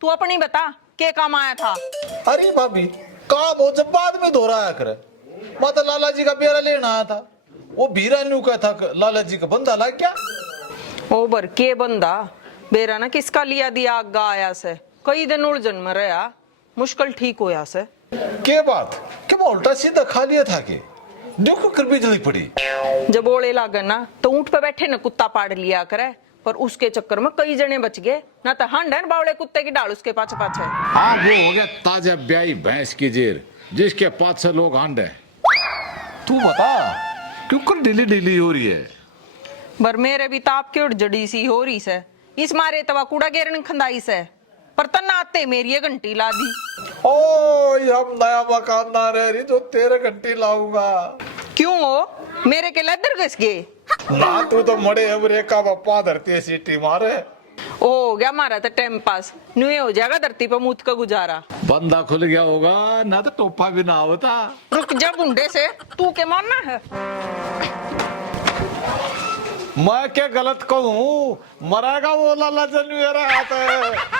तू अपनी बता, के काम आया था? अरे भाभी, काम हो जब बाद में दोहराया करे। मैं तो लाला जी का बेरा लेना आया था। वो बीरा न्यू का था, लाला जी का बंदा ला क्या? ओ बर के बंदा बेरा ना किसका लिया दिया आगा आया से, कई दिन उलझन में रहा, मुश्किल ठीक होया से। के बात कि मैं उल्टा सीधा खा लिया था के देखो कर बिजली पड़ी। जब ओले लागन ना तो ऊंट पे बैठे न कुत्ता पाड़ लिया करे, पर उसके चक्कर में कई जने बच गए ना। तो हंड है बावले कुत्ते की डाल उसके पाछे पाछे। हाँ, वो हो गया ताजा ब्याई भैंस की जेर, जिसके 5-6 लोग हंड है। तू बता क्यों कर ढीली ढीली हो रही है? बर मेरे भी ताप की उड़ जड़ी सी हो रही से, इस मारे तवा कूड़ा गेरन खंदाई से, पर तना आते मेरी ये घंटी ला दी। ओ हम नया मकान ना रह रही जो 13 घंटी लाऊंगा। क्यों हो मेरे के लेदर घस गए? ना तू तो मड़े अब रेखा बापा धरती सीटी मारे। ओ गया मारा था टाइम पास, नुए हो जाएगा धरती पर मूत का गुजारा। बंदा खुल गया होगा ना तो टोपा भी ना होता। रुक जा बुंडे से, तू के मानना है? मैं क्या गलत कहूँ, मरेगा वो लाला जनवेरा आता है।